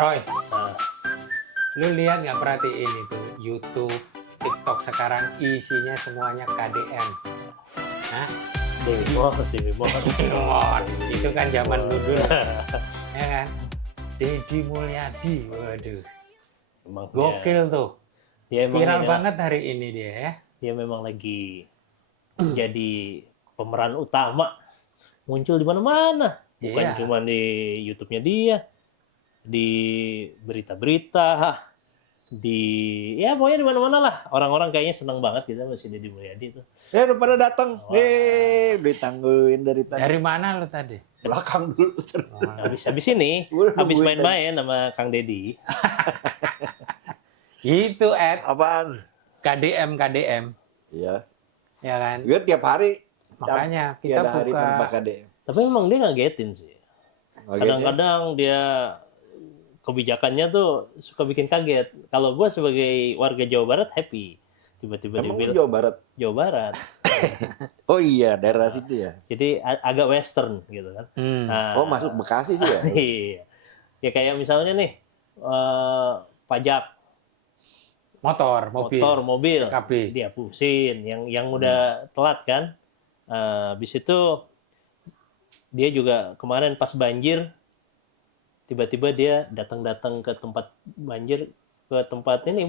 Roy, Nah, lu lihat nggak perhatiin itu YouTube, TikTok sekarang isinya semuanya KDM. Hah? Dewi Mod. Mod. Itu kan zaman dulu, ya kan? Deddy Mulyadi, waduh, Emang gokil tuh. dia emang Viral ini lah, banget hari ini dia ya. dia memang lagi jadi pemeran utama, muncul di mana-mana. Bukan Iya. cuma di YouTube-nya dia, di berita-berita, di ya pokoknya di mana-mana lah. Orang-orang kayaknya senang banget kita masih Deddy Mulyadi itu. Ya udah pada datang. Ditangguin dari tadi. Dari mana lu tadi? Belakang dulu. Habis ini, Gua udah habis nungguin main-main sama Kang Deddy. Itu Apaan? KDM, Iya. ya kan? Gue tiap hari. Makanya tiap- kita tiada hari buka. tanpa KDM. Tapi memang dia ngagetin sih. Kadang-kadang dia kebijakannya tuh suka bikin kaget. Kalau gue sebagai warga Jawa Barat happy. Tiba-tiba dia Emang lu bilang Jawa Barat? Jawa Barat. Oh iya, daerah situ ya. Jadi agak western gitu kan. Nah, Oh masuk Bekasi sih ya. iya. Ya kayak misalnya nih pajak Motor, mobil PKB. dihapusin yang udah telat kan. Habis itu dia juga kemarin pas banjir tiba-tiba dia datang ke tempat banjir, ke tempat ini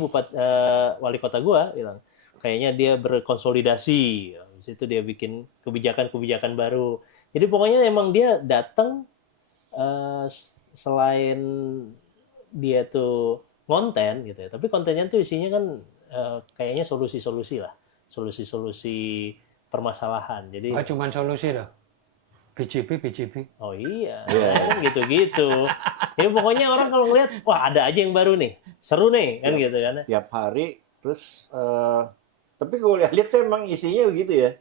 wali kota gua bilang kayaknya dia berkonsolidasi. Habis itu dia bikin kebijakan-kebijakan baru. Jadi pokoknya emang dia datang selain dia tuh konten gitu ya, tapi kontennya tuh isinya kan kayaknya solusi-solusi lah, solusi-solusi permasalahan. Jadi Oh, cuman solusi loh. BJP. oh iya, kan gitu-gitu. Ya pokoknya orang kalau ngeliat, wah ada aja yang baru nih, seru nih kan gitu kan. Tiap hari. Terus, tapi kalau lihat saya emang isinya begitu ya.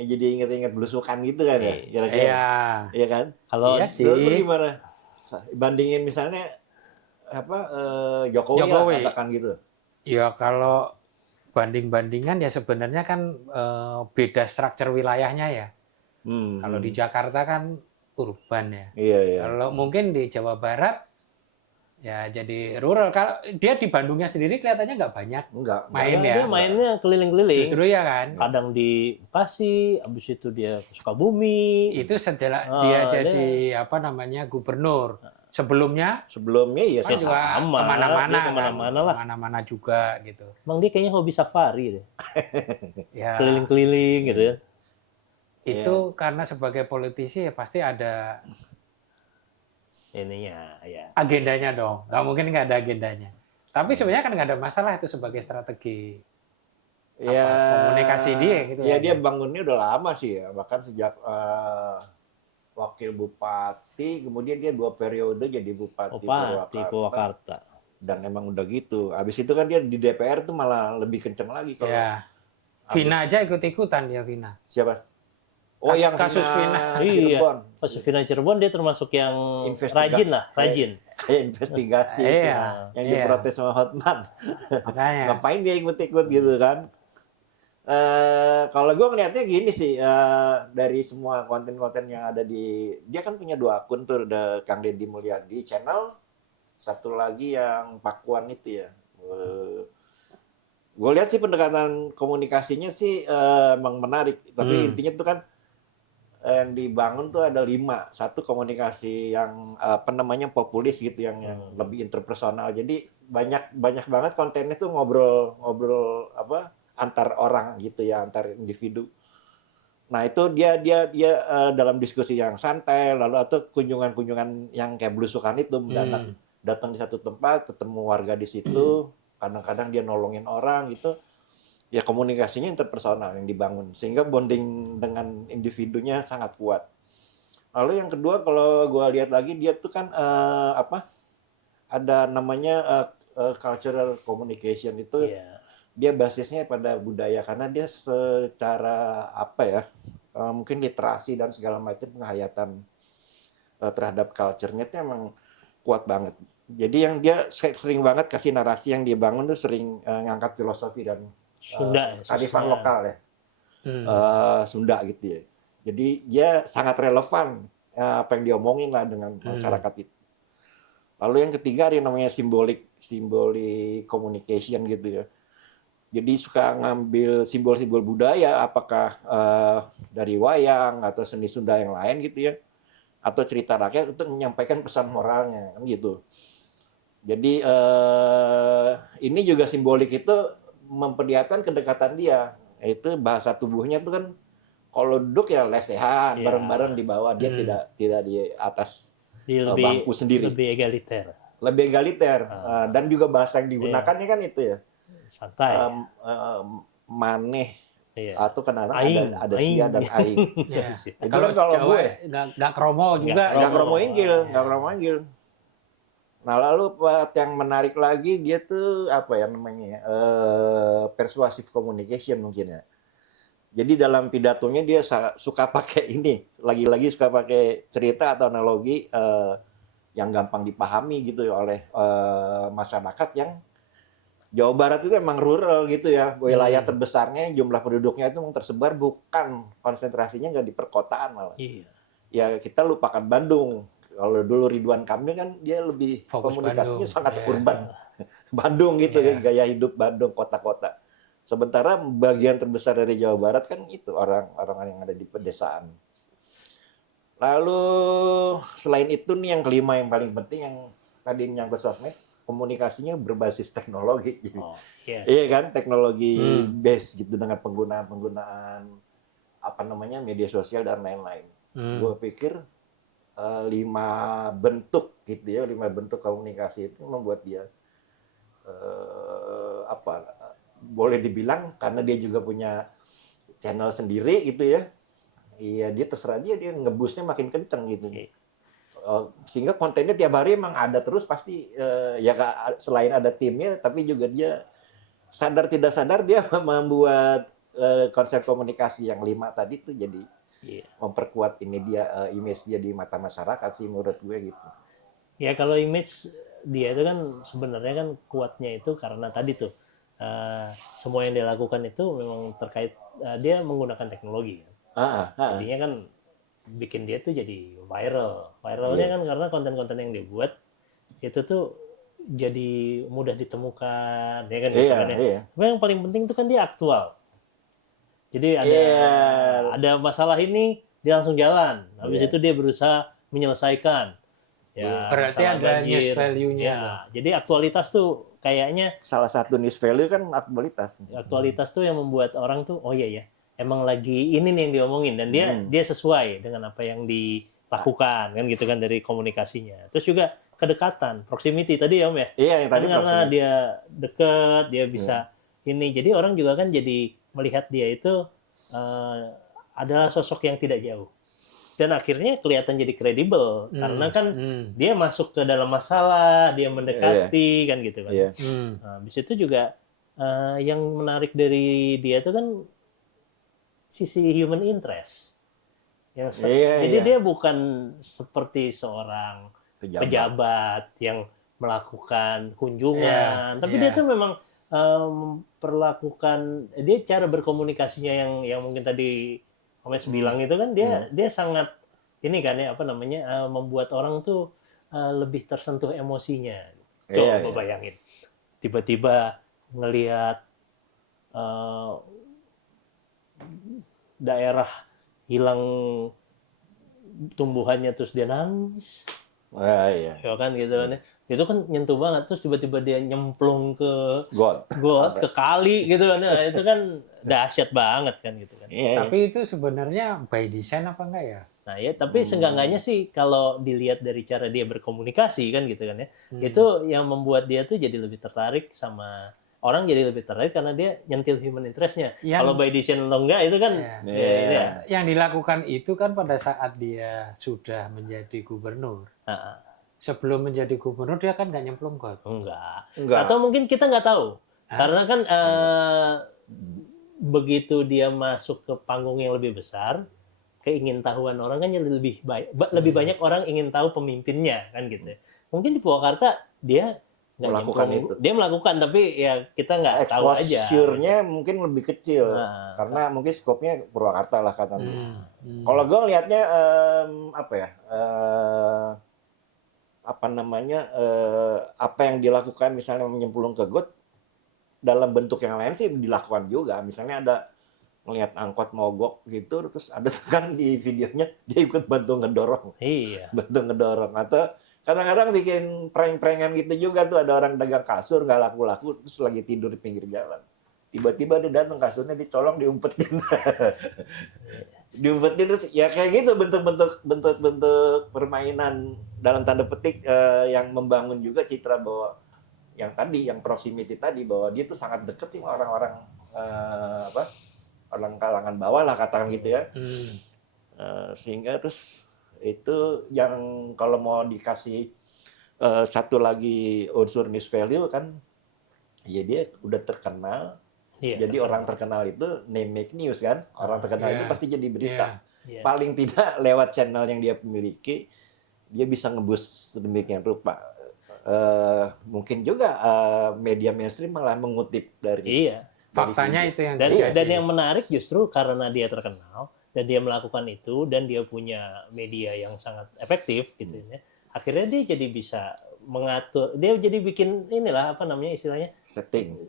Jadi inget-inget belusukan gitu kan ya. Kira-kira. Iya. Iya kan? Kalau Iya sih. Lu gimana? Bandingin misalnya Jokowi lah Jokowi. katakan gitu. Ya kalau banding-bandingan ya sebenarnya kan beda struktur wilayahnya ya. Kalau di Jakarta kan urban ya. Iya. Kalau mungkin di Jawa Barat ya jadi rural. Kalau dia di Bandungnya sendiri kelihatannya nggak banyak Enggak. main ya. dia mainnya keliling-keliling. Justru ya kan. Kadang di Bekasi, habis itu dia ke Sukabumi. Itu sejak dia jadi gubernur. Sebelumnya Sebelumnya ya kan juga sama. kemana-mana Dia kan. kemana-mana lah. Kemana-mana juga gitu. Emang dia kayaknya hobi safari deh. Ya Keliling-keliling gitu ya. itu karena sebagai politisi ya pasti ada Ininya ya. agendanya dong. Nggak mungkin nggak ada agendanya. Tapi sebenarnya kan nggak ada masalah itu sebagai strategi ya komunikasi dia gitu ya. ya. Dia bangunnya udah lama sih ya. Bahkan sejak wakil bupati, kemudian dia 2 periode jadi bupati Purwakarta. Dan emang udah gitu. Habis itu kan dia di DPR tuh malah lebih kenceng lagi kalau. Ya. Vina aja ikut-ikutan dia Vina. Siapa? Oh, yang Kasus Vina. Cirebon. Iya. Pas Vina Cirebon dia termasuk yang Investigasi. rajin. Kayak investigasi itu. Iya. Yang Iya. diprotes sama Hotman. Makanya. Ngapain dia ikut-ikut gitu kan? Kalau gue ngeliatnya gini sih, dari semua konten-konten yang ada dia kan punya 2 akun tuh, ada Kang Deddy Mulyadi channel, satu lagi yang Pakuan itu ya. Gue lihat sih pendekatan komunikasinya sih emang menarik, tapi intinya tuh kan yang dibangun tuh ada 5. Satu komunikasi yang populis gitu, yang lebih interpersonal. Jadi banyak banget kontennya tuh ngobrol antar orang gitu ya, antar individu. Nah itu dia dalam diskusi yang santai, lalu atau kunjungan yang kayak belusukan itu, mendadak datang di satu tempat, ketemu warga di situ, kadang-kadang dia nolongin orang gitu. Ya komunikasinya interpersonal yang dibangun, sehingga bonding dengan individunya sangat kuat. Lalu yang kedua, kalau gue lihat lagi, dia tuh kan ada namanya cultural communication itu. Iya. Dia basisnya pada budaya, karena dia secara mungkin literasi dan segala macam penghayatan terhadap culture-nya itu emang kuat banget. Jadi yang dia sering banget kasih narasi yang dia bangun tuh sering ngangkat filosofi dan Sunda, kearifan lokal ya. Sunda gitu ya. Jadi dia sangat relevan apa yang diomongin lah dengan masyarakat itu. Lalu yang ketiga ada yang namanya symbolic communication gitu ya. Jadi suka ngambil simbol-simbol budaya, apakah dari wayang atau seni Sunda yang lain gitu ya, atau cerita rakyat untuk menyampaikan pesan moralnya kan gitu. Jadi ini juga simbolik itu memperlihatkan kedekatan dia, yaitu bahasa tubuhnya tuh kan kalau duduk ya lesehan, bareng-bareng di bawah, dia tidak di atas bangku sendiri. Lebih egaliter. Lebih egaliter. Dan juga bahasa yang digunakannya kan itu ya. Santai. Maneh. Iya. Atau kadang Aing. ada sia dan aing. Ya. Itu kan kalau Jawa, gue nggak kromo juga. nggak kromo inggil. Nah lalu yang menarik lagi dia tuh apa ya namanya ya, persuasive communication mungkin ya. Jadi dalam pidatonya dia suka pakai ini, lagi-lagi suka pakai cerita atau analogi yang gampang dipahami gitu ya oleh masyarakat yang Jawa Barat itu emang rural gitu ya, wilayah terbesarnya jumlah penduduknya itu tersebar, bukan konsentrasinya nggak di perkotaan malah. Iya. Ya kita lupakan Bandung. Kalau dulu Ridwan Kamil kan dia lebih Fokus komunikasinya Bandung. sangat urban. Bandung gitu ya, gaya hidup Bandung, kota-kota. Sementara bagian terbesar dari Jawa Barat kan itu orang-orang yang ada di pedesaan. Lalu selain itu nih yang kelima yang paling penting yang tadi menyangkut sosmed, komunikasinya berbasis teknologi. Yes. Iya kan, teknologi base gitu dengan penggunaan apa namanya media sosial dan lain-lain. Gue pikir 5 bentuk gitu ya, 5 bentuk komunikasi itu membuat dia boleh dibilang karena dia juga punya channel sendiri gitu ya. Iya, dia terserah dia ngebusnya makin kenceng gitu. Sehingga kontennya tiap hari emang ada terus pasti ya selain ada timnya tapi juga dia sadar tidak sadar dia membuat konsep komunikasi yang 5 tadi tuh jadi memperkuat ini dia image dia di mata masyarakat sih menurut gue gitu. Ya kalau image dia itu kan sebenarnya kan kuatnya itu karena tadi tuh semua yang dia lakukan itu memang terkait dia menggunakan teknologi. Jadinya kan bikin dia tuh jadi viral. Viralnya kan karena konten-konten yang dia buat itu tuh jadi mudah ditemukan, ya kan gitu kan ya. Tapi yang paling penting itu kan dia aktual. Jadi ada masalah ini dia langsung jalan. Habis itu dia berusaha menyelesaikan. Ya, berarti ada news value-nya. Ya, jadi aktualitas tuh kayaknya salah satu news value kan aktualitas. Aktualitas tuh yang membuat orang tuh oh iya ya, emang lagi ini nih yang diomongin dan dia sesuai dengan apa yang dilakukan kan gitu kan dari komunikasinya. Terus juga kedekatan, proximity tadi ya Om ya. Iya, yang tadi karena dia dekat, dia bisa ini. Jadi orang juga kan jadi melihat dia itu adalah sosok yang tidak jauh. Dan akhirnya kelihatan jadi kredibel karena kan dia masuk ke dalam masalah, dia mendekati kan gitu kan. Nah, habis itu juga yang menarik dari dia itu kan sisi human interest. Jadi dia bukan seperti seorang pejabat yang melakukan kunjungan, tapi dia tuh memang memperlakukan dia cara berkomunikasinya yang mungkin tadi Omes bilang itu kan dia sangat ini kan ya apa namanya membuat orang tuh lebih tersentuh emosinya. Coba bayangin tiba-tiba ngelihat daerah hilang tumbuhannya terus dia nangis. Ya kan gitu kan ya. Itu kan nyentuh banget terus tiba-tiba dia nyemplung ke got ke kali gitu kan. Nah, itu kan dahsyat banget kan gitu kan. Tapi itu sebenarnya by design apa enggak ya? Nah ya, tapi seenggaknya sih kalau dilihat dari cara dia berkomunikasi kan gitu kan ya. Itu yang membuat dia tuh jadi lebih tertarik sama orang jadi lebih tertarik karena dia nyentil human interest-nya. Kalau by design atau enggak itu kan yang dilakukan itu kan pada saat dia sudah menjadi gubernur. Sebelum menjadi gubernur dia kan nggak nyemplung got. Enggak. Atau mungkin kita nggak tahu. Karena kan begitu dia masuk ke panggung yang lebih besar, keingintahuan orang kan lebih banyak orang ingin tahu pemimpinnya kan gitu. Mungkin di Purwakarta dia melakukan itu. Dia melakukan tapi ya kita nggak tahu aja. Exposure-nya mungkin lebih kecil karena mungkin skopnya Purwakarta lah katanya. Kalau gue ngelihatnya apa ya? apa namanya apa yang dilakukan misalnya menyemplung ke got dalam bentuk yang lain sih dilakukan juga. Misalnya ada ngelihat angkot mogok gitu, terus ada kan di videonya dia ikut bantu ngedorong, Iya. bantu ngedorong. Atau kadang-kadang bikin prank-prankan gitu juga tuh, ada orang dagang kasur nggak laku-laku terus lagi tidur di pinggir jalan. Tiba-tiba dia datang, kasurnya dicolong, diumpetin. Diumpetin terus ya kayak gitu, bentuk-bentuk permainan dalam tanda petik yang membangun juga citra bahwa yang tadi, yang proximity tadi, bahwa dia tuh sangat deket sih orang-orang orang kalangan bawah lah katakan gitu ya. Sehingga terus itu yang kalau mau dikasih satu lagi unsur news value kan, ya dia udah terkenal. Iya, Jadi orang terkenal itu name make news kan, orang terkenal itu pasti jadi berita. Iya. Paling tidak lewat channel yang dia miliki, dia bisa ngebus sedemikian rupa. Mungkin juga media mainstream malah mengutip dari Iya. Faktanya itu yang Dan yang menarik justru karena dia terkenal dan dia melakukan itu dan dia punya media yang sangat efektif gitu ya. Akhirnya dia jadi bisa mengatur, dia jadi bikin inilah apa namanya istilahnya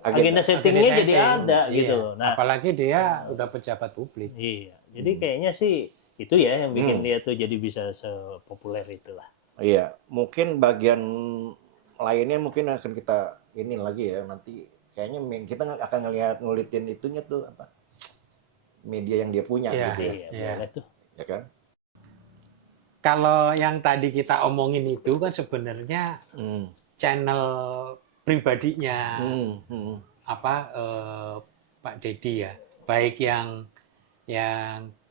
agenda settingnya jadi ada gitu. Nah, apalagi dia udah pejabat publik. Iya. Jadi kayaknya sih itu ya yang bikin dia tuh jadi bisa sepopuler itulah. Iya, mungkin bagian lainnya mungkin akan kita ini lagi ya nanti. Kayaknya kita akan ngulitin itunya tuh apa media yang dia punya gitu ya. Iya. Itu. Ya kan? Kalau yang tadi kita omongin itu kan sebenarnya channel pribadinya Pak Deddy ya, baik yang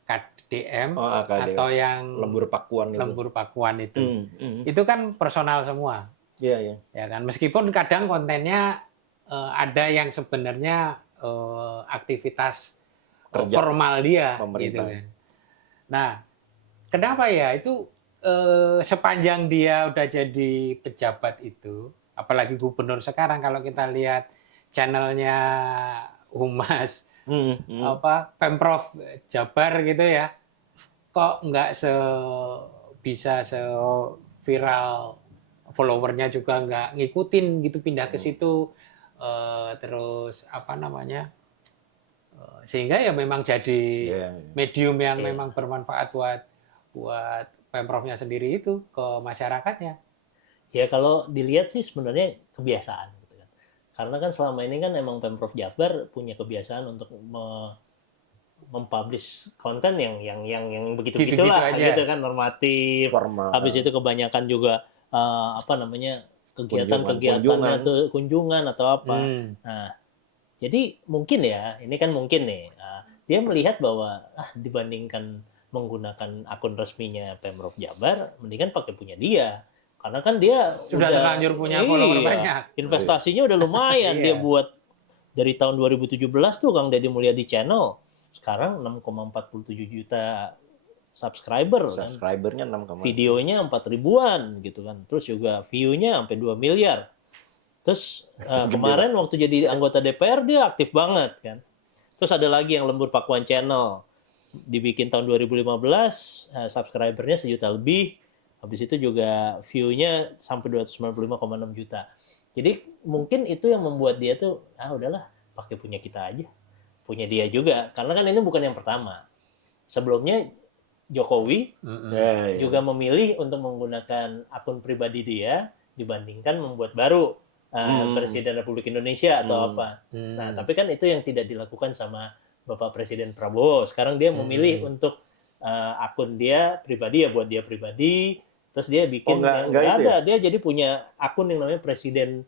KDM atau yang lembur pakuan itu. Itu kan personal semua. Iya. Ya kan, meskipun kadang kontennya ada yang sebenarnya aktivitas kerja formal dia gitu kan. Nah, kenapa ya itu sepanjang dia udah jadi pejabat itu, apalagi gubernur sekarang kalau kita lihat channelnya Humas Pemprov Jabar gitu ya, kok nggak bisa viral, followernya juga nggak ngikutin gitu, pindah ke situ. Terus apa namanya, sehingga ya memang jadi medium yang memang bermanfaat buat Pemprovnya sendiri itu ke masyarakatnya. Ya kalau dilihat sih sebenarnya kebiasaan gitu kan. Karena kan selama ini kan emang Pemprov Jabar punya kebiasaan untuk mempublish konten yang begitu-begitulah gitu kan, normatif. Formal. Habis itu kebanyakan juga kegiatan-kegiatannya tuh kunjungan atau apa. Nah, jadi mungkin ya, ini kan mungkin nih, dia melihat bahwa dibandingkan menggunakan akun resminya Pemprov Jabar, mendingan pakai punya dia. Karena kan dia sudah terlanjur punya follower banyak. Investasinya udah lumayan. Dia buat dari tahun 2017 tuh Kang Deddy Mulyadi Channel. Sekarang 6,47 juta subscriber. Subscribernya 6, videonya 4.000-an gitu kan. Terus juga view-nya sampai 2 miliar. Terus kemarin waktu jadi anggota DPR dia aktif banget kan. Terus ada lagi yang Lembur Pakuan Channel. Dibikin tahun 2015, subscribernya 1 juta lebih. Habis itu juga view-nya sampai 295,6 juta. Jadi mungkin itu yang membuat dia tuh, udahlah pakai punya kita aja. Punya dia juga. Karena kan ini bukan yang pertama. Sebelumnya Jokowi juga memilih untuk menggunakan akun pribadi dia dibandingkan membuat baru Presiden Republik Indonesia atau apa. Nah, tapi kan itu yang tidak dilakukan sama Bapak Presiden Prabowo. Sekarang dia memilih untuk akun dia pribadi ya, buat dia pribadi. Terus dia bikin nggak ada. Dia jadi punya akun yang namanya Presiden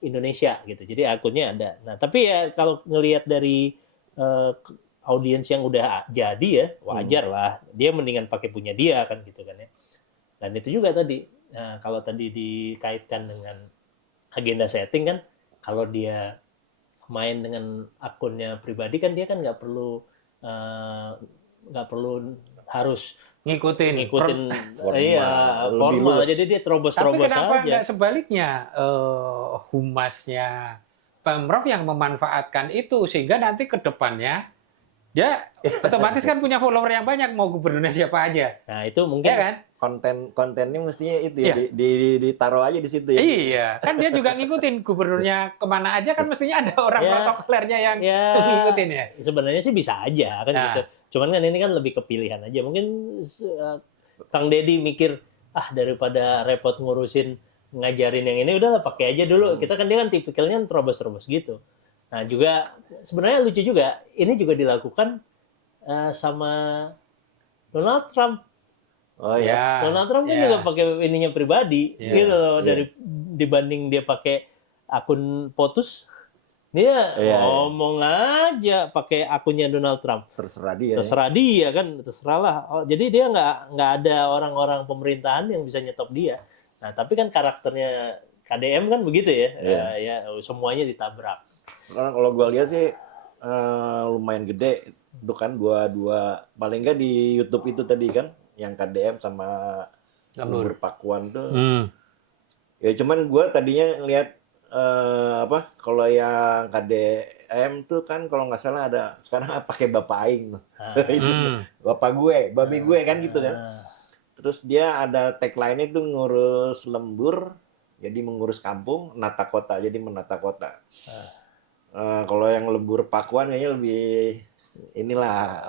Indonesia gitu. Jadi akunnya ada. Nah, tapi ya kalau ngelihat dari audiens yang udah jadi ya, wajar lah. Dia mendingan pakai punya dia kan gitu kan ya. Dan itu juga tadi, kalau tadi dikaitkan dengan agenda setting kan, kalau dia main dengan akunnya pribadi kan dia kan nggak perlu harus ngikutin formal. Jadi dia terobos-terobos aja. Tapi kenapa nggak sebaliknya humasnya Pemprov yang memanfaatkan itu sehingga nanti ke depannya dia otomatis kan punya follower yang banyak, mau gubernurnya siapa aja. Nah, itu mungkin ya kan? kontennya mestinya itu ya Iya. ditaruh aja di situ ya. Iya, kan dia juga ngikutin gubernurnya kemana aja kan mestinya ada orang Ya, protokolernya yang ya ngikutin ya. sebenarnya sih bisa aja kan Nah. gitu. Cuman kan ini kan lebih ke pilihan aja. Mungkin Kang Deddy mikir daripada repot ngurusin ngajarin yang ini udahlah pakai aja dulu. Kita kan dia kan tipikalnya terobos-terobos gitu. Nah juga sebenarnya lucu juga. Ini juga dilakukan sama Donald Trump. Oh ya. Donald Trump kan ya. juga pakai ininya pribadi Ya. gitu loh Ya. dibanding dia pakai akun POTUS. Dia Ya. ngomong aja pakai akunnya Donald Trump. Terserah dia. Terserah dia kan, terserahlah. Jadi dia nggak ada orang-orang pemerintahan yang bisa nyetop dia. Nah tapi kan karakternya KDM kan begitu ya, Iya. ya semuanya ditabrak. Karena kalau gua lihat sih lumayan gede itu kan dua paling nggak di YouTube itu tadi kan yang KDM sama Lembur Pakuan tuh. Ya cuman gua tadinya lihat kalau yang KDM tuh kan kalau nggak salah ada sekarang pakai Bapak Aing tuh. Itu bapak gue, babi gue kan gitu kan. Terus dia ada tagline itu ngurus lembur, jadi mengurus kampung, nata kota, jadi menata kota. Kalau yang lembur Pakuan kayaknya lebih inilah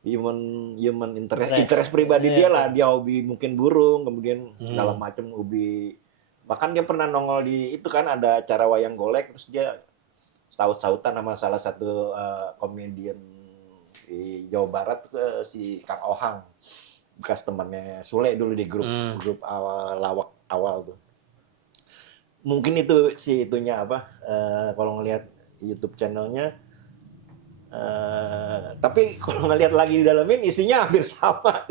human interest pribadi dia lah. Dia hobi mungkin burung, kemudian segala macam hobi. Bahkan dia pernah nongol di itu kan ada acara wayang golek, terus dia saut-sautan sama salah satu komedian di Jawa Barat si Kang Ohang, bekas temannya Sule dulu di grup lawak awal tuh. Mungkin itu si itunya kalau ngelihat YouTube channelnya. Tapi kalau ngelihat lagi di dalamin isinya hampir sama.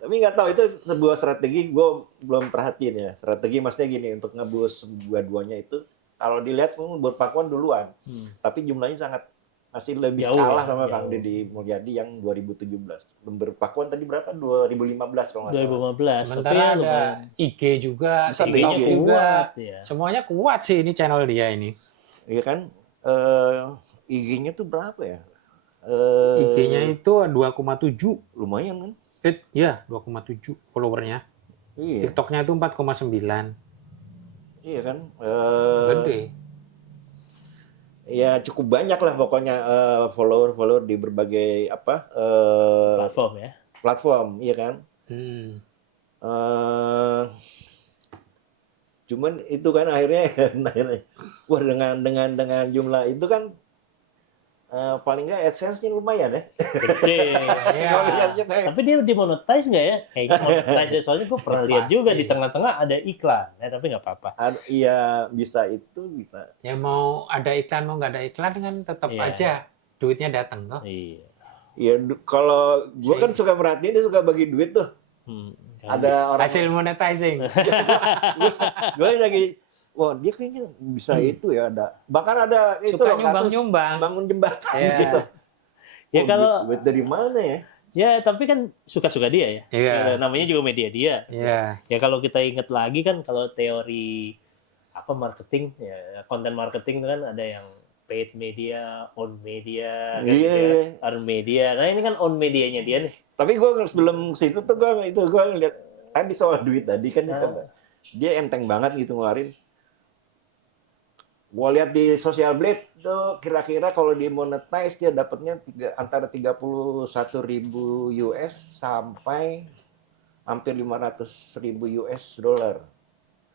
Tapi nggak tahu itu sebuah strategi, gue belum perhatiin ya. Strategi maksudnya gini untuk ngebus dua-duanya itu. Kalau dilihat Lembur Pakuan duluan, tapi jumlahnya masih lebih jauh, kalah sama jauh. Kang Deddy Mulyadi yang 2017. Lembur Pakuan tadi berapa? 2015 kalau nggak salah. 2015. Sementara ada IG juga, Besar TikTok IG. juga, Ya. semuanya kuat sih ini channel dia ini. Iya kan? IG-nya tuh berapa ya? IG-nya itu 2,7. Lumayan kan? Ya 2,7 followernya. Iya. TikToknya itu 4,9. Iya kan? Gede. Ya cukup banyak lah pokoknya follower di berbagai Platform ya. platform, iya kan? Cuman itu kan akhirnya wah dengan jumlah itu kan paling nggak AdSense-nya lumayan ya. Gede. Kalau lihatnya kayak Tapi dia dimonetize nggak ya? Kayaknya monetize soalnya gue pernah lihat juga di tengah-tengah ada iklan. Tapi nggak apa-apa. iya bisa. Ya mau ada iklan mau nggak ada iklan kan tetap Iya. aja duitnya datang toh. Iya. Iya kalau gua kan suka merhatiin dia suka bagi duit tuh. Ada orang Hasil monetizing. gue lagi wah dia kayaknya bisa itu ya ada. Bahkan ada itu Suka loh kasus nyumbang-nyumbang. bangun jembatan Iya. gitu. Ya kalau duit dari mana ya? ya tapi kan suka-suka dia ya. Iya. Ya, namanya juga media dia. Iya. Ya kalau kita ingat lagi kan kalau teori marketing ya konten marketing itu kan ada yang paid media, own media, kan Iya, gitu ya, iya. earn media. Nah ini kan own medianya dia nih. Tapi gue sebelum situ tuh gue ngeliat tadi soal duit tadi kan dia enteng banget gitu ngeluarin. Gue lihat di Social Blade tuh kira-kira kalau di monetize dia dapatnya antara 31.000 US sampai hampir 500.000 US dollar.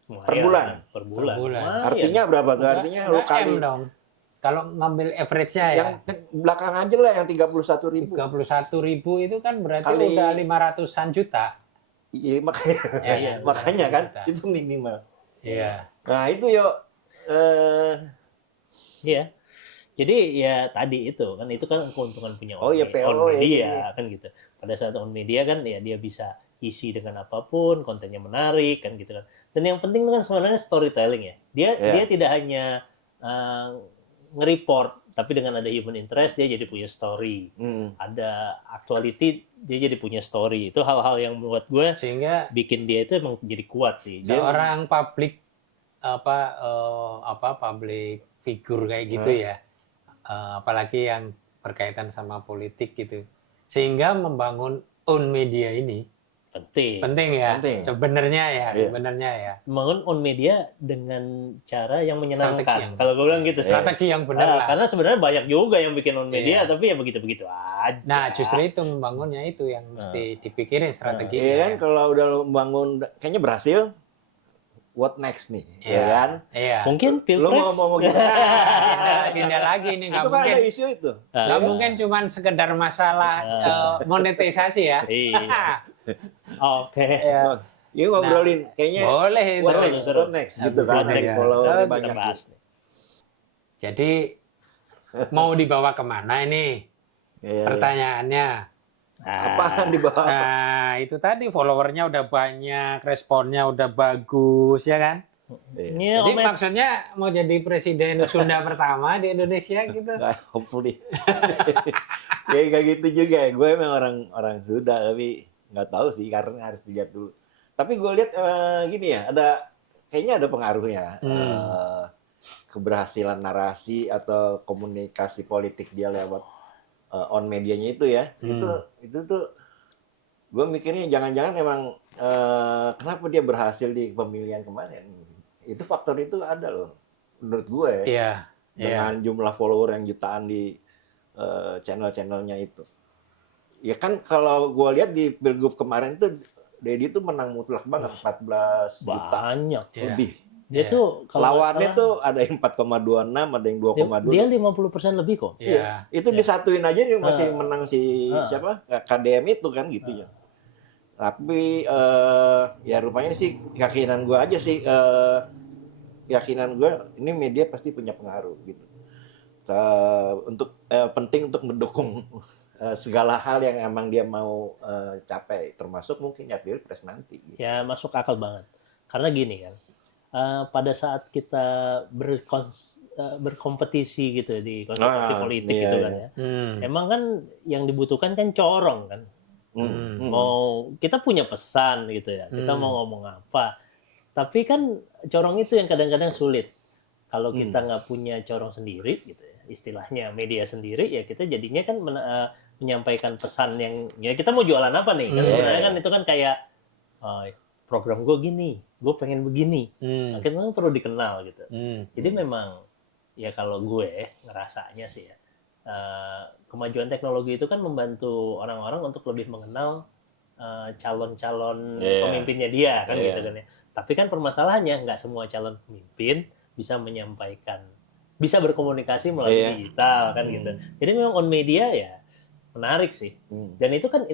Lumayan, Per bulan? Per bulan. Per bulan. Lumayan. Artinya berapa tuh? Artinya lu Nggak kali M dong. Kalau ngambil average-nya ya. yang belakang aja lah yang 31.000. 31.000 itu kan berarti Kali- udah 500-an juta. Iya makanya, Iya, makanya kan juta. itu minimal. Iya. Nah itu Iya. Jadi ya tadi itu kan keuntungan punya Oh, iya, PO, own media iya. kan gitu. Pada saat own media kan ya dia bisa isi dengan apapun, kontennya menarik kan gitu kan. Dan yang penting kan sebenarnya storytelling ya. Dia tidak hanya nge-report, tapi dengan ada human interest dia jadi punya story. Ada actuality dia jadi punya story. Itu hal-hal yang menurut gue Sehingga bikin dia itu emang jadi kuat sih. seorang public public figure kayak gitu ya. Apalagi yang berkaitan sama politik gitu. Sehingga membangun own media ini Penting ya. Penting. Sebenarnya ya, Iya. sebenarnya ya. Membangun on media dengan cara yang Strategi menyenangkan. yang- Kalau gue bilang gitu sih. Strategi yang benar lah. Karena sebenarnya banyak juga yang bikin on media, Iya. tapi ya begitu-begitu aja. Nah, justru itu membangunnya itu yang mesti dipikirin strateginya. Iya kan ya. kalau udah membangun kayaknya berhasil, what next nih, ya Iya. kan? Iya. Mungkin Lu pilpres. mau gimana? Pindah lagi nih, nggak Itu kan mungkin. ada isu itu. Nggak mungkin cuman sekedar masalah monetisasi ya. Iya. Oke. Ya. Iya ngobrolin, kayaknya Boleh itu. what next gitu Bisa kan? next. Kalau Kita ini banyak bahas nih. Jadi mau dibawa kemana ini? Iya, Pertanyaannya. apaan di bawah? Nah, itu tadi followernya udah banyak, responnya udah bagus, ya kan? Iya. Ini Jadi Om Eds. maksudnya mau jadi presiden Sunda pertama di Indonesia gitu. Nggak, hopefully. Kayak gitu juga. Gue emang orang Sunda, tapi nggak tahu sih karena harus dilihat dulu. Tapi gue lihat gini ya, kayaknya ada pengaruhnya. Keberhasilan narasi atau komunikasi politik dia lewat on medianya itu ya. Itu tuh gue mikirnya jangan-jangan emang kenapa dia berhasil di pemilihan kemarin. Itu faktor itu ada loh menurut gue ya. Iya. Dengan jumlah follower yang jutaan di channel-channelnya itu. Ya kan kalau gue lihat di Pilgub kemarin tuh Dedi tuh menang mutlak banget 14 juta Banyak. Iya. lebih. Dia Iya. tuh kalau nggak Lawannya salah, tuh ada yang 4,26, ada yang 2,2. dia 50% lebih kok. Iya. Itu disatuin aja dia masih menang si siapa? KDM itu kan gitu ya. Tapi ya rupanya sih keyakinan gue aja sih keyakinan gue ini media pasti punya pengaruh gitu. Untuk penting untuk mendukung segala hal yang emang dia mau capai, termasuk mungkin ya pilpres nanti. Gitu. Ya masuk akal banget. Karena gini kan, pada saat kita berkompetisi gitu di konsultasi politik iya, gitu iya. kan ya, Hmm. emang kan yang dibutuhkan kan corong kan. Mau kita punya pesan gitu ya, kita mau ngomong apa, tapi kan corong itu yang kadang-kadang sulit. Kalau kita nggak punya corong sendiri gitu ya, istilahnya media sendiri ya kita jadinya kan menyampaikan pesan yang ya kita mau jualan apa nih kan sebenarnya kan itu kan kayak program gue gini, gue pengen begini, akhirnya kan perlu dikenal gitu. Jadi memang ya kalau gue ngerasanya sih ya kemajuan teknologi itu kan membantu orang-orang untuk lebih mengenal calon-calon pemimpinnya dia kan gitu kan ya. Tapi kan permasalahannya nggak semua calon pemimpin bisa menyampaikan, bisa berkomunikasi melalui digital kan gitu. Jadi memang on media ya menarik sih. Dan itu kan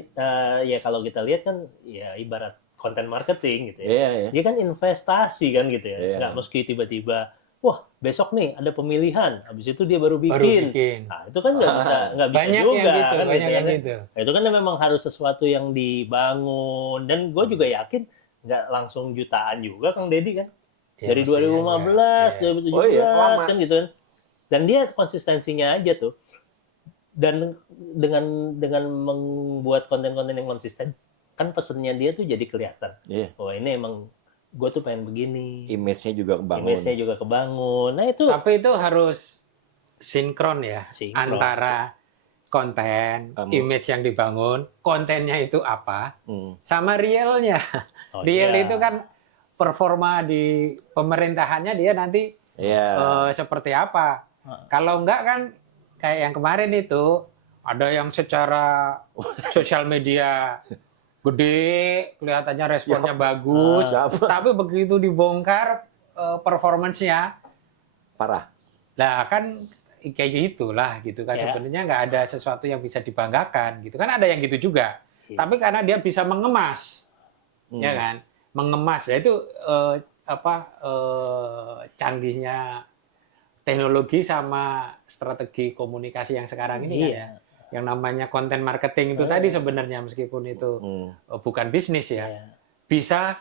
ya kalau kita lihat kan ya ibarat konten marketing gitu ya. Dia kan investasi kan gitu ya. Nggak mesti tiba-tiba wah besok nih ada pemilihan, habis itu dia baru bikin. Nah itu kan nggak bisa Banyak juga yang gitu, kan banyak gitu, yang kan. gitu. Nah, itu kan memang harus sesuatu yang dibangun dan gue juga yakin nggak langsung jutaan juga Kang Deddy kan. Ya, Dari mestinya 2015, 2017 Oh iya, lama. kan gitu kan. Dan dia konsistensinya aja tuh. Dan dengan membuat konten-konten yang konsisten, kan pesennya dia tuh jadi kelihatan. Oh ini emang gue tuh pengen begini. Image-nya juga kebangun. Image-nya juga kebangun. Nah itu. Tapi itu harus sinkron ya Sinkron. antara konten, image yang dibangun, kontennya itu apa, sama realnya. Oh, Real iya. itu kan performa di pemerintahannya dia nanti seperti apa. Kalau enggak kan kayak yang kemarin itu ada yang secara sosial media gede, kelihatannya responnya bagus, tapi begitu dibongkar performance-nya parah. lah kan kayak gitulah gitu kan. Sebenarnya nggak ada sesuatu yang bisa dibanggakan gitu kan, ada yang gitu juga. Tapi karena dia bisa mengemas, ya kan, mengemas ya itu canggihnya teknologi sama strategi komunikasi yang sekarang ini kan ya. Yang namanya konten marketing itu tadi sebenarnya meskipun itu bukan bisnis ya, bisa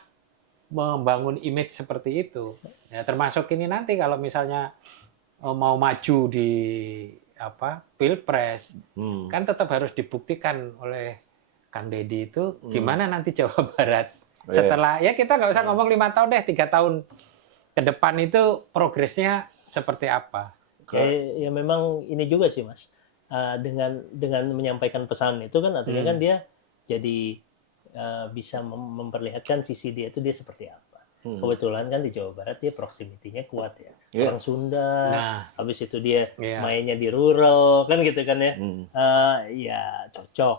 membangun image seperti itu. Ya, termasuk ini nanti kalau misalnya mau maju di pilpres, kan tetap harus dibuktikan oleh Kang Deddy itu gimana nanti Jawa Barat setelah ya kita nggak usah ngomong 5 tahun deh, 3 tahun ke depan itu progresnya seperti apa. Ya memang ini juga sih Mas. Dengan menyampaikan pesan itu kan artinya kan dia jadi bisa memperlihatkan sisi dia itu dia seperti apa. Kebetulan kan di Jawa Barat dia proximity-nya kuat ya. Orang Sunda, habis itu dia mainnya di rural kan gitu kan ya. Ya cocok.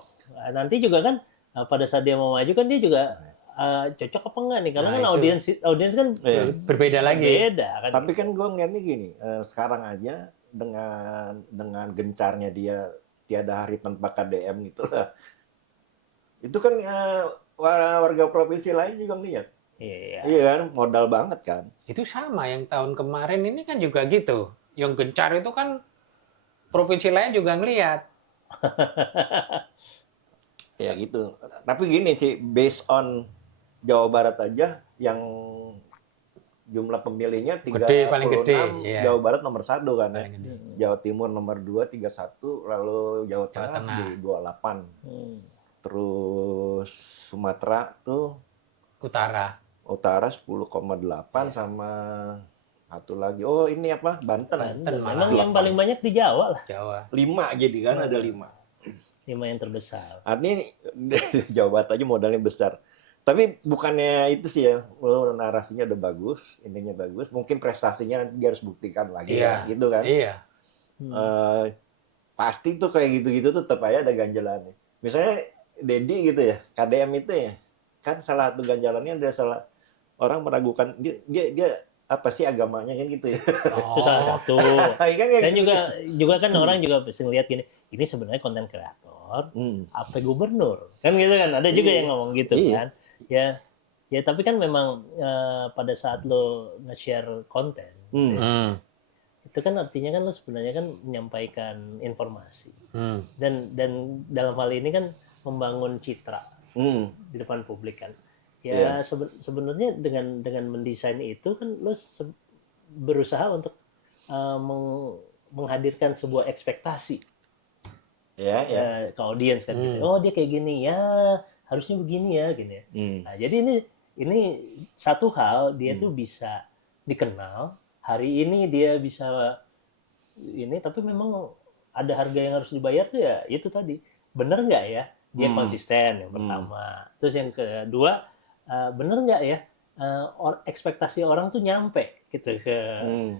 Nanti juga kan pada saat dia mau maju kan dia juga cocok apa enggak nih? Karena kan audiens kan berbeda lagi. Beda, kan tapi gitu. Kan gue ngeliatnya gini, sekarang aja dengan gencarnya dia tiada hari tanpa KDM gitu lah. Itu kan warga provinsi lain juga ngeliat. Iya kan, modal banget kan. Itu sama yang tahun kemarin ini kan juga gitu. Yang gencar itu kan provinsi lain juga ngeliat. Ya gitu. Tapi gini sih, based on Jawa Barat aja yang jumlah pemilihnya 36, paling gede, Jawa Barat nomor 1 kan ya. Jawa Timur nomor 2, 31, lalu Jawa Tengah di 28. Terus Sumatera tuh Utara 10,8 sama satu lagi. Oh, ini apa? Banten. Memang yang paling banyak di Jawa lah. Jawa. 5 jadi kan ada 5. 5 yang terbesar. Artinya Jawa Barat aja modalnya besar. Tapi bukannya itu sih ya, narasinya udah bagus, intinya bagus. Mungkin prestasinya nanti dia harus buktikan lagi ya, gitu kan. Iya. Pasti tuh kayak gitu-gitu tuh tetap aja ada ganjalannya. Misalnya Dedi gitu ya, KDM itu ya, kan salah satu ganjalannya adalah salah orang meragukan dia apa sih agamanya kan gitu ya. Itu salah satu. Dan juga kan orang juga pasti ngeliat gini, ini sebenarnya konten kreator, apa gubernur, kan gitu kan. Ada juga yang ngomong gitu kan. Ya tapi kan memang pada saat lo nge-share konten, itu kan artinya kan lo sebenarnya kan menyampaikan informasi. Dan dalam hal ini kan membangun citra di depan publik kan. Ya sebenarnya dengan mendesain itu kan lo berusaha untuk menghadirkan sebuah ekspektasi ke audiens kan gitu. Oh dia kayak gini ya, harusnya begini ya gini ya. Nah, jadi ini satu hal dia tuh bisa dikenal, hari ini dia bisa ini, tapi memang ada harga yang harus dibayar tuh ya itu tadi. Bener nggak ya dia konsisten yang pertama. Terus yang kedua, bener nggak ya ekspektasi orang tuh nyampe gitu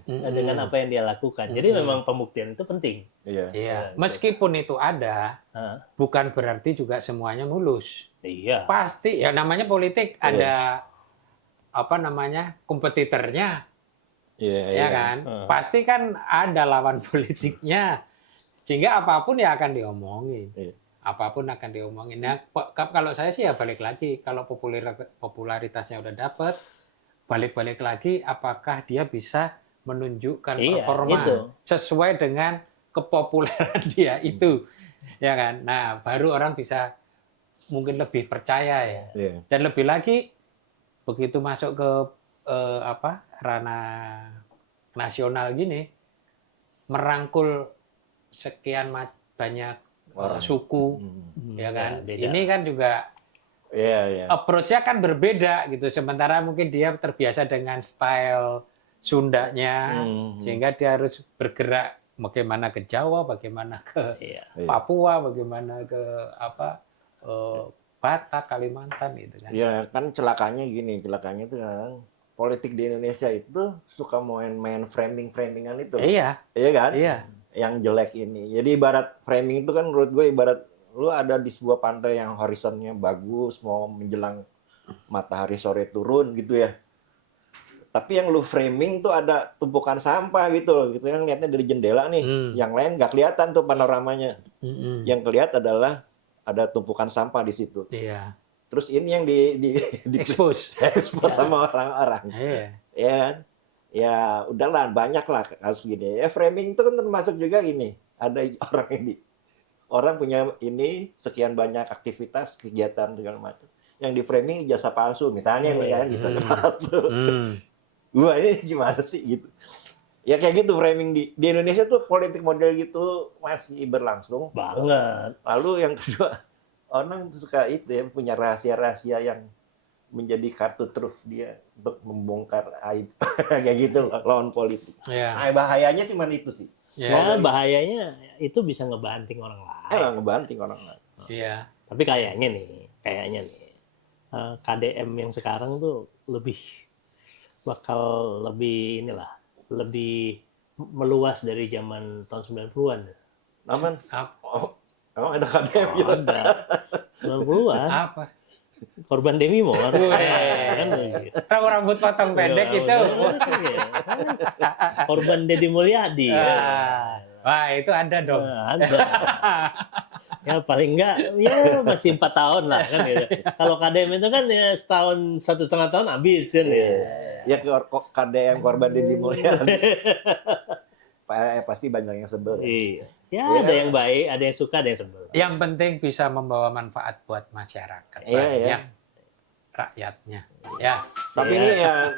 dengan apa yang dia lakukan. Jadi memang pembuktian itu penting. Iya. Meskipun itu ada, bukan berarti juga semuanya mulus. Iya. Pasti ya namanya politik ada apa namanya kompetitornya. Ya kan? Pasti kan ada lawan politiknya. Sehingga apapun ya akan diomongin. Apapun akan diomongin. Nah, kalau saya sih ya balik lagi, kalau popularitasnya udah dapet, balik lagi apakah dia bisa menunjukkan performa sesuai dengan kepopuleran dia itu. Ya kan? Nah, baru orang bisa mungkin lebih percaya ya. Dan lebih lagi begitu masuk ke ranah nasional gini, merangkul sekian banyak suku, ya kan. Ini kan juga approach-nya kan berbeda gitu. Sementara mungkin dia terbiasa dengan style Sundanya, sehingga dia harus bergerak bagaimana ke Jawa, bagaimana ke Papua, bagaimana ke Batak, Kalimantan gitu kan. Ya kan celakanya itu kan politik di Indonesia itu suka main framing-framingan itu. Iya kan? Iya. Yang jelek ini. Jadi ibarat framing itu kan menurut gue ibarat lu ada di sebuah pantai yang horizonnya bagus, mau menjelang matahari sore turun gitu ya. Tapi yang lu framing tuh ada tumpukan sampah gitu kan lihatnya dari jendela nih. Yang lain nggak kelihatan tuh panoramanya. Yang kelihatan adalah ada tumpukan sampah di situ. Iya. Terus ini yang di expose sama orang-orang. Ya, ya udahlah banyak lah kasus gini. Ya framing itu kan termasuk juga gini. Ada orang punya ini sekian banyak aktivitas kegiatan segala macam. Yang di framing ijazah palsu misalnya kan ijazah palsu. Wah ini gimana sih gitu. Ya kayak gitu framing di Indonesia tuh politik model gitu masih berlangsung banget. Lalu yang kedua orang suka itu ya punya rahasia-rahasia yang menjadi kartu truf dia untuk membongkar aib kayak gitu lawan politik. Nah, bahayanya cuma itu sih. Bahayanya itu bisa ngebanting orang lain. Ngebanting orang lain. Iya. Tapi kayaknya nih KDM yang sekarang tuh bakal lebih lebih meluas dari zaman tahun 90-an. Aman. Oh, emang ada KDM Oh, juga? ada. 90-an. Apa? Korban Demi Moore. Wih. Kan begitu. Rambut potong pendek Ya, itu. Korban Deddy Mulyadi. Wah, itu ada dong. Nah, ada. Ya paling enggak ya masih 4 tahun lah kan gitu. Kalau KDM itu kan ya setahun 1,5 tahun habis kan ya. Ya KDM korban Deddy Mulyadi. Pasti banyak yang sebel. Iya. Ya Iya. ada yang baik, ada yang suka, ada yang sebel. Yang penting bisa membawa manfaat buat masyarakat. Iya, iya. Banyak rakyatnya. Ya, Tapi ini ya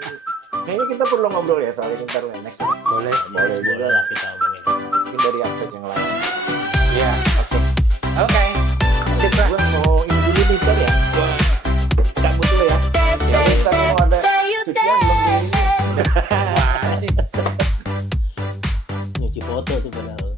kayaknya kita perlu ngobrol ya soal ini ntar next. boleh. Boleh juga Boleh lah kita omongin. mungkin dari aspek yang lain. Ya. Oke. Oke. Sip, Pak. Gue mau ini dulu nih ntar ya. Gue cabut dulu ya. Ya kita mau ada cucian belum ini. Wah, sih. Nyuci foto tuh padahal.